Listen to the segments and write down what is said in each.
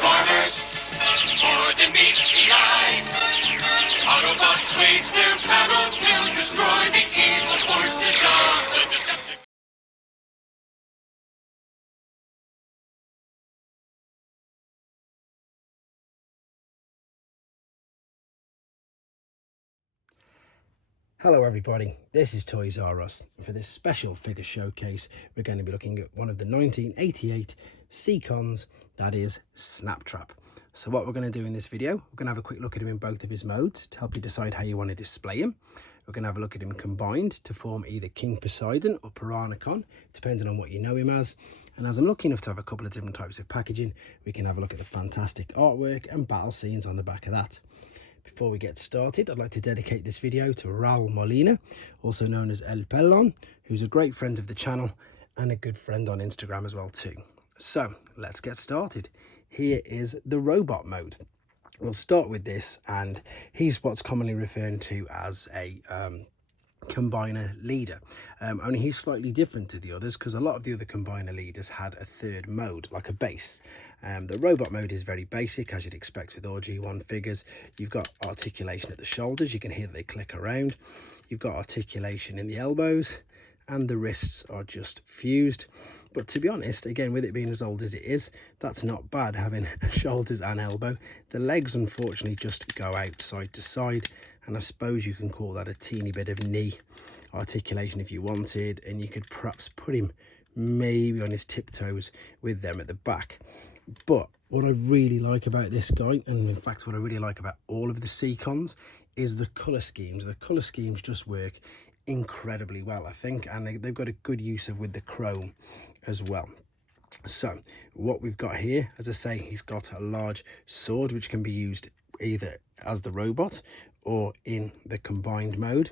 Transformers, more than meets the eye. Autobots wage their battle to destroy the evil forces of the Decepticons. Hello everybody, this is Toys R Us, and for this special figure showcase we're going to be looking at one of the 1988 seacons, that is Snaptrap. So what we're going to do in this video, we're going to have a quick look at him in both of his modes to help you decide how you want to display him. We're going to have a look at him combined to form either King Poseidon or piranacon, depending on what you know him as. And as I'm lucky enough to have a couple of different types of packaging, we can have a look at the fantastic artwork and battle scenes on the back of that. Before we get started, I'd like to dedicate this video to Raul Molina, also known as El Pelon, who's a great friend of the channel and a good friend on Instagram as well too. So let's get started. Here is the robot mode. We'll start with this, and he's what's commonly referred to as a combiner leader, only he's slightly different to the others because a lot of the other combiner leaders had a third mode, like a base. The robot mode is very basic, as you'd expect with all G1 figures. You've got articulation at the shoulders, you can hear that they click around. You've got articulation in the elbows, and the wrists are just fused. But to be honest, again, with it being as old as it is, that's not bad, having shoulders and elbow. The legs unfortunately just go out side to side, and I suppose you can call that a teeny bit of knee articulation if you wanted, and you could perhaps put him maybe on his tiptoes with them at the back. But what I really like about this guy, and in fact what I really like about all of the seacons, is the colour schemes. The colour schemes just work incredibly well, I think, and they've got a good use of with the chrome as well. So what we've got here, as I say, he's got a large sword which can be used either as the robot or in the combined mode.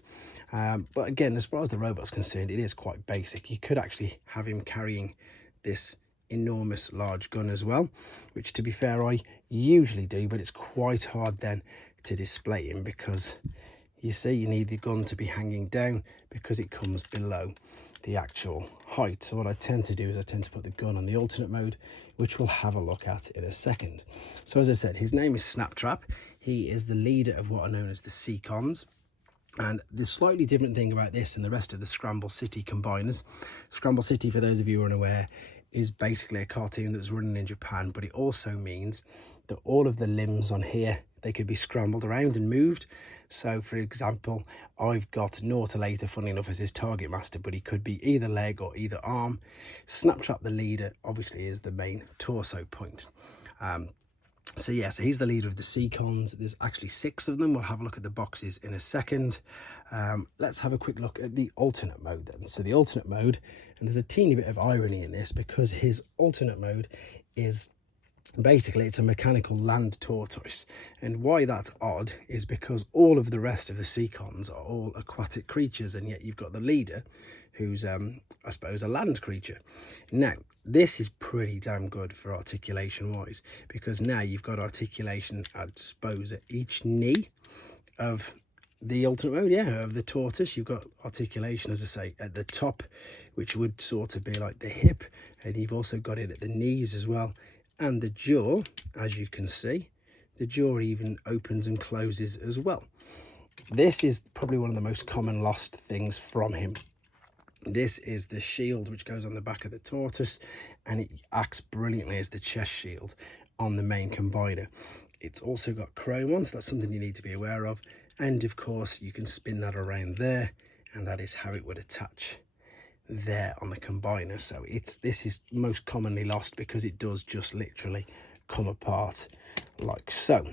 But again, as far as the robot's concerned, it is quite basic. You could actually have him carrying this enormous large gun as well, which to be fair I usually do, but it's quite hard then to display him because you see you need the gun to be hanging down because it comes below the actual height. So what I tend to do is I tend to put the gun on the alternate mode, which we'll have a look at in a second. So as I said, his name is Snaptrap. He is the leader of what are known as the seacons. And the slightly different thing about this and the rest of the Scramble City combiners, Scramble City, for those of you who are unaware, is basically a cartoon that was running in Japan, but it also means that all of the limbs on here, they could be scrambled around and moved. So for example, I've got Nautilator, funny enough, as his target master, but he could be either leg or either arm. Snaptrap, the leader, obviously is the main torso point. So yeah, so he's the leader of the seacons. There's actually 6 of them. We'll have a look at the boxes in a second. Let's have a quick look at the alternate mode then. So the alternate mode, and there's a teeny bit of irony in this because his alternate mode is basically, it's a mechanical land tortoise. And why that's odd is because all of the rest of the seacons are all aquatic creatures, and yet you've got the leader who's I suppose a land creature. Now this is pretty damn good for articulation wise, because now you've got articulation, I suppose, at each knee of the ultimate mode, yeah, of the tortoise. You've got articulation, as I say, at the top, which would sort of be like the hip, and you've also got it at the knees as well. And the jaw, as you can see, the jaw even opens and closes as well. This is probably one of the most common lost things from him. This is the shield which goes on the back of the tortoise, and it acts brilliantly as the chest shield on the main combiner. It's also got chrome on, so that's something you need to be aware of. And of course you can spin that around there, and that is how it would attach there on the combiner. So this is most commonly lost because it does just literally come apart like so.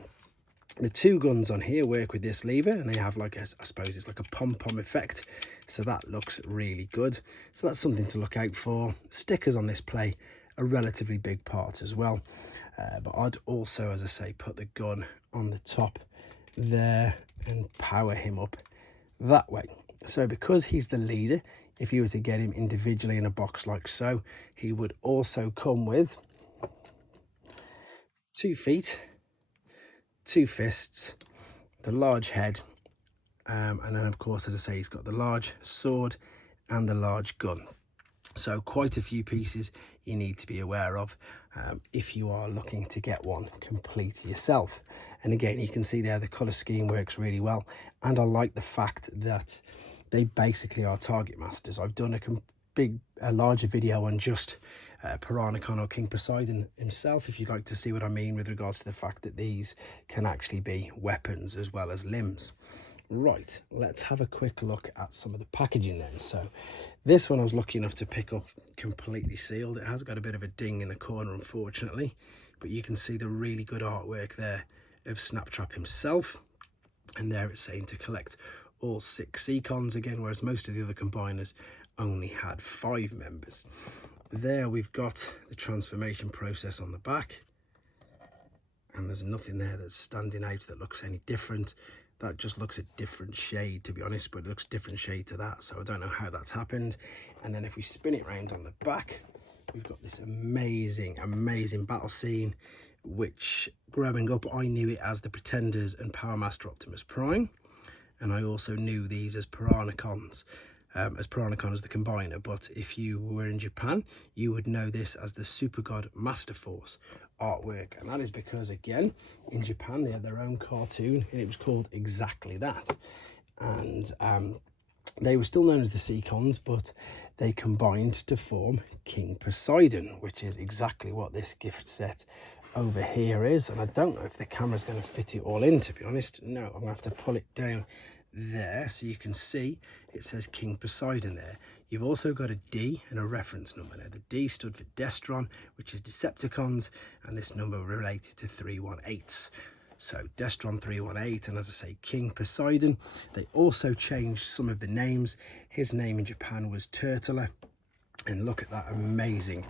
The 2 guns on here work with this lever, and they have like I suppose it's like a pom-pom effect, so that looks really good. So that's something to look out for. Stickers on this play a relatively big part as well, but I'd also, as I say, put the gun on the top there and power him up that way. So because he's the leader, if you were to get him individually in a box like so, he would also come with 2 feet, 2 fists, the large head, and then of course, as I say, he's got the large sword and the large gun. So quite a few pieces you need to be aware of if you are looking to get one complete yourself. And again, you can see there the colour scheme works really well, and I like the fact that they basically are target masters. I've done a larger video on just Piranacon or King Poseidon himself, if you'd like to see what I mean with regards to the fact that these can actually be weapons as well as limbs. Right, let's have a quick look at some of the packaging then. So this one I was lucky enough to pick up completely sealed. It has got a bit of a ding in the corner, unfortunately, but you can see the really good artwork there of Snaptrap himself, and there it's saying to collect all 6 seacons again, whereas most of the other combiners only had 5 members. There we've got the transformation process on the back, and there's nothing there that's standing out that looks any different. That just looks a different shade, to be honest, but it looks different shade to that, so I don't know how that's happened. And then if we spin it round on the back, we've got this amazing battle scene, which growing up I knew it as the Pretenders and Power Master Optimus Prime, and I also knew these as piranacons, as Piranacon as the combiner. But if you were in Japan, you would know this as the Super God Master Force artwork, and that is because, again, in Japan they had their own cartoon and it was called exactly that. And they were still known as the seacons, but they combined to form King Poseidon, which is exactly what this gift set over here is. And I don't know if the camera's going to fit it all in, to be honest. No, I'm going to have to pull it down there so you can see it says King Poseidon there. You've also got a D and a reference number there. The D stood for Destron, which is Decepticons, and this number related to 318. So Destron 318, and as I say, King Poseidon. They also changed some of the names. His name in Japan was Turtler, and look at that amazing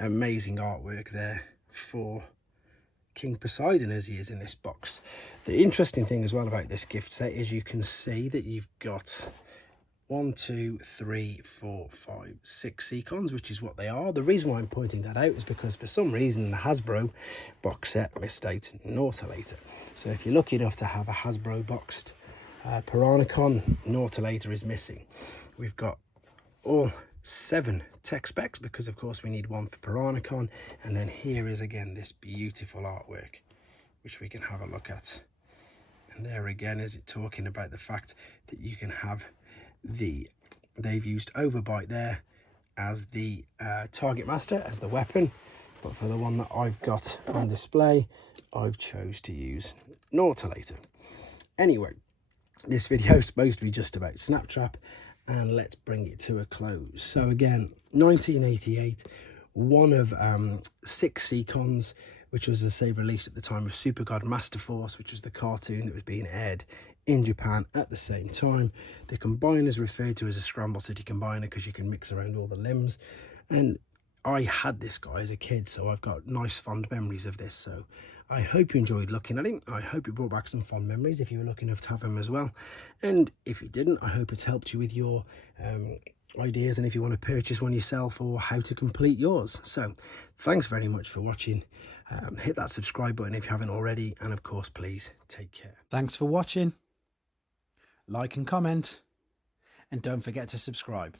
artwork there for King Poseidon as he is in this box. The interesting thing as well about this gift set is you can see that you've got 1, 2, 3, 4, 5, 6 seacons, which is what they are. The reason why I'm pointing that out is because for some reason the Hasbro box set missed out Nautilator. So if you're lucky enough to have a Hasbro boxed Piranacon, Nautilator is missing. We've got all 7 tech specs because of course we need one for Piranacon, and then here is again this beautiful artwork which we can have a look at. And there again is it talking about the fact that you can have they've used Overbite there as the target master, as the weapon, but for the one that I've got on display I've chose to use Nautilator. Anyway, this video is supposed to be just about Snaptrap, and let's bring it to a close. So again, 1988, one of 6 seacons, which was, as I say, released at the time of Super God Master Force, which was the cartoon that was being aired in Japan at the same time. The combiner is referred to as a Scramble City combiner because you can mix around all the limbs, and I had this guy as a kid, so I've got nice fond memories of this. So I hope you enjoyed looking at him. I hope it brought back some fond memories if you were lucky enough to have him as well, and if you didn't, I hope it's helped you with your ideas and if you want to purchase one yourself or how to complete yours. So thanks very much for watching. Hit that subscribe button if you haven't already, and of course please take care. Thanks for watching. Like and comment, and don't forget to subscribe.